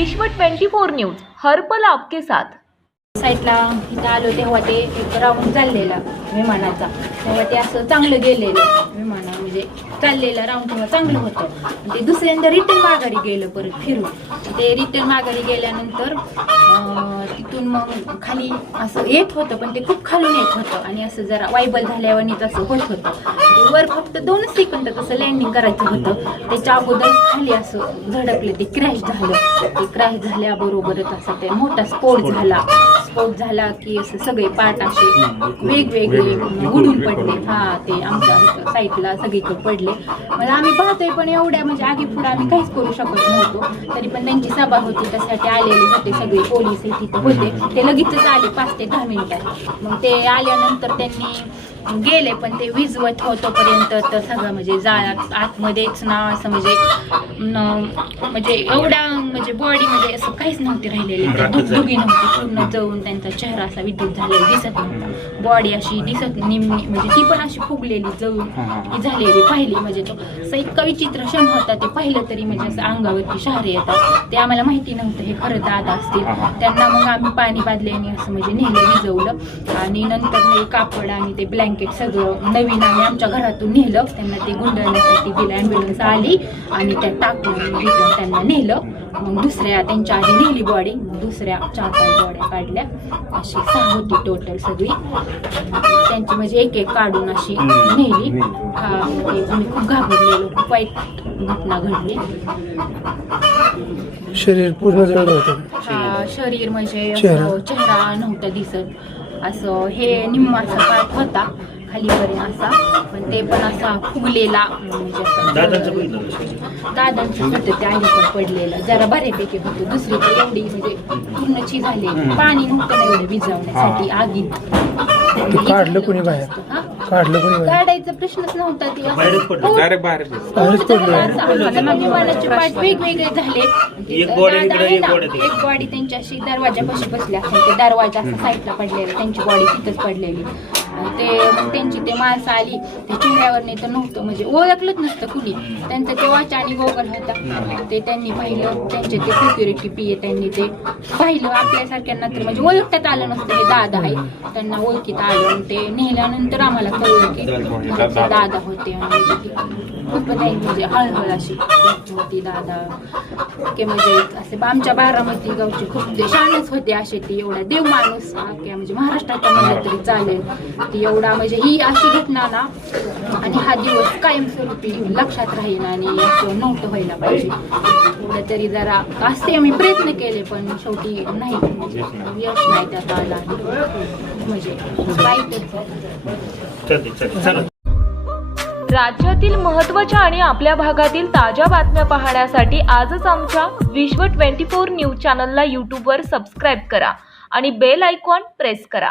विश्व 24 न्यूज हर पल आपके साथ। साईडला इथं आलो तेव्हा ते एक राऊंड चाललेला विमानाचा, तेव्हा ते असं चांगलं गेलेलं विमाना म्हणजे चाललेला राऊंड तेव्हा चांगलं होतं. ते दुसऱ्यांदा रिटर्न माघारी गेलं परत फिरून. ते रिटर्न माघारी गेल्यानंतर तिथून मग खाली असं येत होतं, पण ते खूप खालून येत होतं आणि असं जरा वायबल झाल्यावर तसं होत होतं. ते वर फक्त 2 सेकंद तसं लँडिंग करायचं होतं. त्याच्या अगोदर खाली असं झडकले, ते क्रॅश झालं. ते क्रॅश झाल्याबरोबरच असं ते मोठा स्फोट झाला की असं सगळे पार्ट असे वेगवेगळे उडून पडले. ते आमच्या साईडला सगळीकडे पडले. म्हणजे आम्ही पाहतोय पण एवढ्या म्हणजे आगी पुढे आम्ही काहीच करू शकत नव्हतो. तरी पण त्यांची सभा होती, त्यासाठी आलेले होते सगळे पोलीस तिथं होते. ते लगेचच आले 5 ते 10 मिनिटात. मग ते आल्यानंतर त्यांनी गेले, पण ते विझवत होतोपर्यंत तर सगळं म्हणजे जाळ्यात आतमध्येच ना असं म्हणजे एवढा म्हणजे बॉडी म्हणजे असं काहीच नव्हते राहिलेले. दुगदुगी नव्हती, पूर्ण जळून त्यांचा चेहरा असा विद्युत झालेला दिसत नव्हता. बॉडी अशी दिसत निम्मी म्हणजे ती पण अशी फुगलेली जळून झालेली पाहिली. म्हणजे तो असं इतका विचित्र क्षण होता. ते पाहिलं तरी म्हणजे असं अंगावरती शहारे येतात. ते आम्हाला माहिती नव्हतं हे खरं दादा असतील. त्यांना मग आम्ही पाणी बादल्याने असं म्हणजे नेलं, विझवलं आणि नंतर कापड आणि ते ब्लँकेट सगळं नवीन आम्ही आमच्या घरातून नेलं. त्यांना ते गुंडळण्यासाठी दिलं. ॲम्ब्युलन्स आली आणि त्या टाकून रिटर्न त्यांना नेलं. मग दुसऱ्या त्यांच्या आधी नेली बॉडी, दुसऱ्या 4-5 बॉड्या काढल्या. अशी 6 होती टोटल सगळी. त्यांची म्हणजे एक काढून अशी नेली. आम्ही खूप घाबरलेलो, खूप वाईट घटना घडली. शरीर पूर्ण जळलं होतं. शरीर म्हणजे चेहरा नव्हता दिसत. असं हे निम्मा असा पार्ट होता खालीपर्यंत असा, पण ते पण असा फुगलेला म्हणजे दादांचं होतं. ते अलीकडे पडलेलं जरा बऱ्यापैकी होतं. दुसरी तर एवढी म्हणजे पूर्णची झाली, पाणी नव्हतं ना एवढं विझवण्यासाठी आगीत. काढलं कोणी बाहेर? काढायचा प्रश्नच नव्हता. ते विमानाचे पार्ट वेगवेगळे झाले. एक बॉडी त्यांच्याशी दरवाजापाशी बसली असेल. ते दरवाजा असा साईडला पडलेला, त्यांची बॉडी तिथंच पडलेली. ते मग त्यांची ते माणसं आली, ते चेहऱ्यावर नाही तर नव्हतं म्हणजे ओळखलंच नसतं कुणी. त्यांचं ते वॉच आणि गोगल होता. ते त्यांनी पाहिलं, त्यांचे ते सिक्युरिटी PA त्यांनी ते पाहिलं. आपल्यासारख्यांना तर म्हणजे ओळखण्यात आलं नसतं हे दादा आहे. त्यांना ओळखीत आलं. ते नेल्यानंतर आम्हाला कळलं की दादा होते. खूप म्हणजे हळहळ अशी होती दादा की म्हणजे असे आमच्या बारामती गावचे खूप ते शानच होते असे. ती एवढा देव माणूस म्हणजे महाराष्ट्राचा म्हणलं तरी चालेल. ती एवढा म्हणजे ही अशी घटना ना आणि हा दिवस कायमस्वरूपी लक्षात राहील आणि असं नव्हतं व्हायला पाहिजे. एवढं तरी जरा असते आम्ही प्रयत्न केले, पण शेवटी नाही म्हणजे यश नाही त्यात आला. म्हणजे वाईटच. राज्यातील महत्त्वाच्या आणि आपल्या भागातील ताज्या बातम्या पाहण्यासाठी आजच आमच्या विश्व 24 न्यूज चॅनलला YouTubeवर सबस्क्राईब करा आणि बेल आयकॉन प्रेस करा.